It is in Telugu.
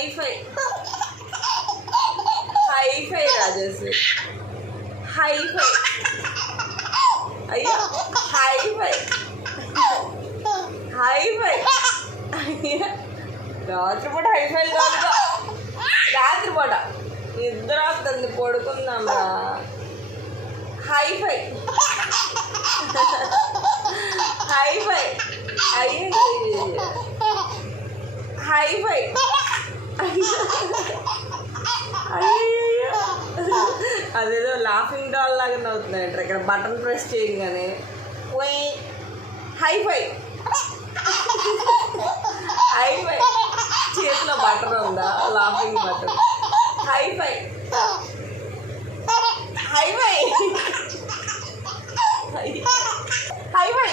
హైఫై హైఫై రాజశ్రీ హైఫై అయ్యో హైఫై హైఫై రాత్రిపూట హైఫైలు కాదుగా రాత్రిపూట నిద్ర వస్తుంది పడుకుందాంరా హైఫై హైఫై అయ్యో హైఫై అయ్యో అదేదో లాఫింగ్ డాల్ లాగా నవ్వుతున్నాయంటారు ఇక్కడ బటన్ ప్రెస్ చేయగానే పోయి హైఫై హైఫై చేతిలో బటన్ ఉందా laughing button high five high five hi-fi